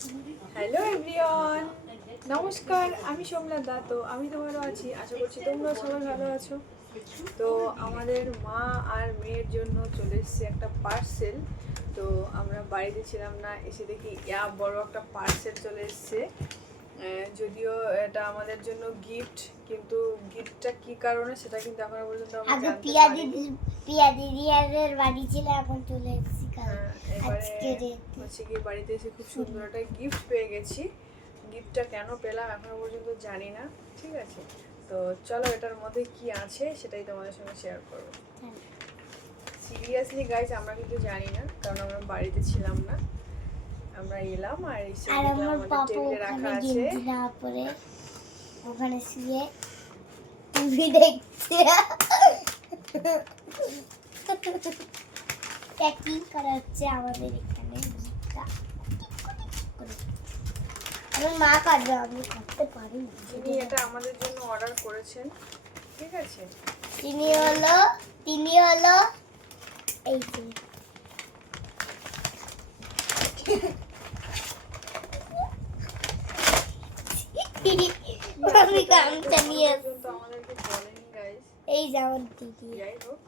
Hello everyone, নমস্কার। আমি সোমলতা। তো আমি তো ভালো আছি, আশা করছি তোমরা সবাই ভালো আছো। তো আমাদের মা আর মেয়ের জন্য চলে এসেছে একটা পার্সেল। তো আমরা বাড়িতে ছিলাম না, এসে দেখি বড় একটা পার্সেল চলে এসেছে। যদিও এটা আমাদের জন্য গিফট, কিন্তু গিফটটা কি কারণে সেটা কিন্তু এখনো পর্যন্ত আমরা জানতে পারিনি। পিয়া দিদির বাড়ি ছিল, এখন চলে এসেছি। এবারে হচ্ছে কি বাড়িতে এসে খুব সুন্দর একটা গিফট পেয়ে গেছি। গিফটটা কেন পেলাম এখনো পর্যন্ত জানি না, ঠিক আছে? তো চলো এটার মধ্যে কি আছে সেটাই তোমাদের সঙ্গে শেয়ার করবো। সিরিয়াসলি গাইজ আমরা কিন্তু জানি না, কারণ আমরা বাড়িতে ছিলাম না। আমরা এলাম আর এসে দেখলাম আমাদের টেবিলে রাখা আছে। ওখানে শুয়ে টিভি দেখছে। কি করা হচ্ছে আমাদের এখানে? আমার মা কাটবে, আমি কাটতে পারি না। যিনি এটা আমাদের জন্য অর্ডার করেছেন, ঠিক আছে, তিনি হলো এই যে আমি গামছা নিয়ে আমাদেরকে বলেনি গাইজ। এই যেমন দিদি যাই হোক,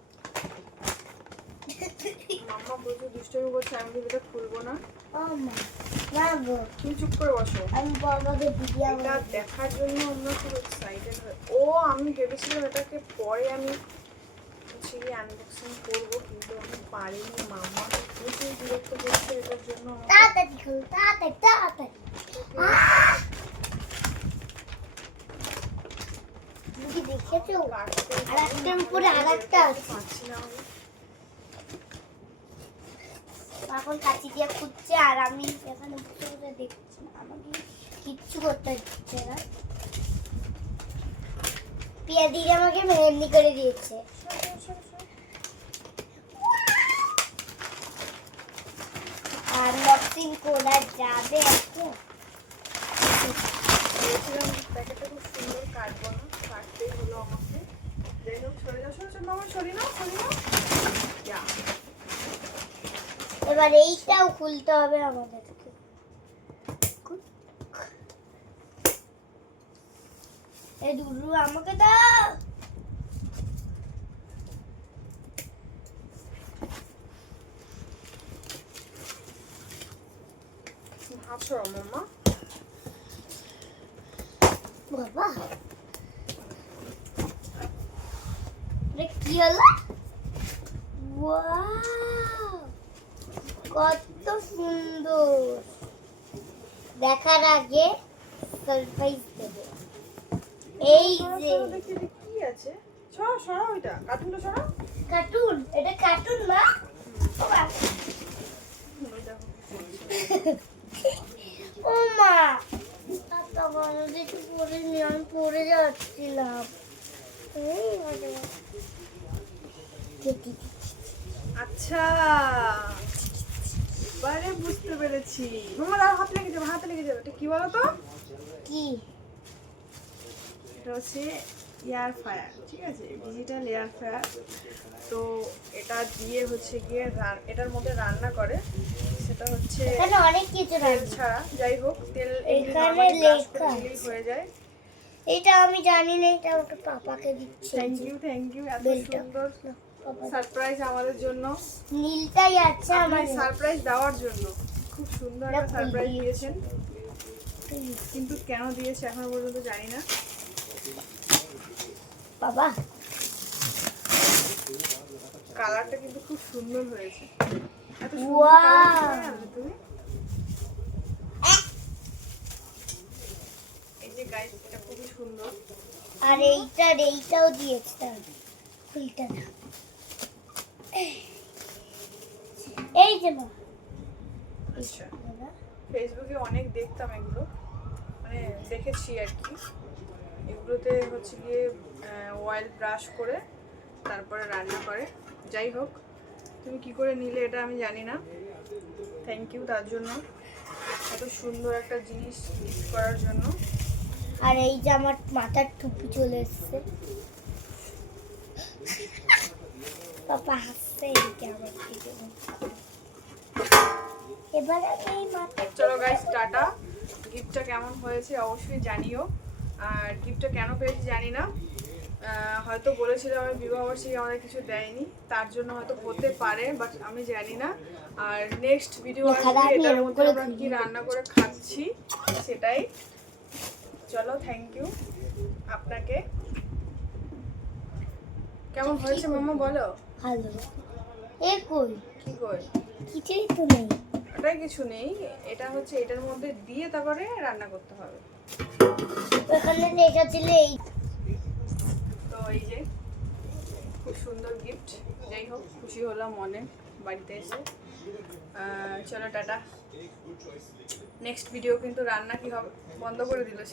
মাম্মা প্রচুর দুষ্টুমি করছে, আমি কিন্তু এটা খুলবো না। তুমি চুপ করে বসো। আমি বাবাকে দিদি এটা দেখার জন্য আমরা খুব এক্সাইটেড হই। আমি ভেবেছিলাম এটাকে পরে আমি হচ্ছে গিয়ে আনবক্সিং করবো, কিন্তু আমি পারিনি। মাম্মা প্রচুর বিরক্ত করছে এটার জন্য। তাড়াতাড়ি খোল, তাড়াতাড়ি দিদি দেখেছো? আরেকটার উপরে আরেকটা আছে। পাচ্ছি না আমি। এখন কাঁচি দিয়ে খুঁজছে আর আমি এখানে বসে বসে দেখছি, আমাকে কিচ্ছু করতে দিচ্ছে না। পিয়া দিদি আমাকে মেহেন্দি করে দিয়েছে। আনবক্সিং করা যাবে এখন? ভেবেছিলাম প্যাকেটটা খুব সুন্দর, কাটবো না, কাটতেই হলো আমাকে। যাই হোক, সরে যাও, মামা সরি না। এবার এইটাও খুলতে হবে আমাদেরকে। এই দুলু আমাকে দাও। হাত সরাও মাম্মা। বাবা কি হলো? ওয়াও, কত সুন্দর! দেখার আগে সারপ্রাইজ দেবে। এই যে কি আছে, সরাও এটা, কার্টুনটা সরাও। কার্টুন, এটা কার্টুন না? ও মা, আমি পড়ে যাচ্ছিলাম। আচ্ছা, এবারে বুঝতে পেরেছি। মামা হাতে লেগে যাবে। এটা কি বলো তো? কি? এটা হচ্ছে এয়ার ফায়ার, ঠিক আছে, ডিজিটাল এয়ার ফায়ার। তো এটা দিয়ে হচ্ছে গিয়ে এটার মধ্যে রান্না করে। সেটা হচ্ছে এখানে অনেক কিছু তেল ছাড়া, যাই হোক তেল এখানে লেখা হয়ে যায়। এটা আমি জানি না, এটা আমাকে পাপাকে দিচ্ছে। থ্যাংক ইউ এত সুন্দর সারপ্রাইজ আমাদের জন্য। নীলটাই আছে আমার সারপ্রাইজ দেওয়ার জন্য। খুব সুন্দর একটা সারপ্রাইজ দিয়েছেন, কিন্তু কেন দিয়েছে এখনো পর্যন্ত জানি না। বাবা, কালারটা কিন্তু খুব সুন্দর হয়েছে। এত তুমি এই যে গাইস, এটা খুবই সুন্দর। আর এইটাও দিয়েছে। খুলতে না, এই যে মা। আচ্ছা, ফেসবুকে অনেক দেখতাম এগুলো, মানে দেখেছি আর কি। এগুলোতে হচ্ছে গিয়ে অয়েল ব্রাশ করে তারপরে রান্না করে। যাই হোক, তুমি কি করে নিলে এটা আমি জানি না। থ্যাংক ইউ তার জন্য, এত সুন্দর একটা জিনিস গিফট করার জন্য। আর এই যে আমার মাথার টুপি চলে এসছে। পাপা হাসছে, এইটা আমার এবার এই মাথা চলো গাইস টাটা। গিফটটা কেমন হয়েছে অবশ্যই জানিও। আর গিফটটা কেন পেয়েছি জানি না, হয়তো বলেছিল আমার বিবাহবার্ষিকী আমাদের কিছু দেয়নি, তার জন্য হয়তো হতে পারে, বাট আমি জানি না। আর নেক্সট ভিডিও আসবে এটার মধ্যে আমরা কি রান্না করে খাচ্ছি সেটাই। চলো, থ্যাংক ইউ আপনাকে। কেমন হয়েছে মামা বলো? ভালো। এ কই কি কই? কিছুই তো নেই। ওটাই কিছু নেই, এটা হচ্ছে এটার মধ্যে দিয়ে তারপরে রান্না করতে হবে। ওখানে লেখা ছিল এই। তো এই যে খুব সুন্দর গিফট, যাই হোক খুশি হলাম মনে বাড়িতে এসে। চলো টাটা। নেক্সট ভিডিও কিন্তু রান্না কি হবে বন্ধ করে দিল সে।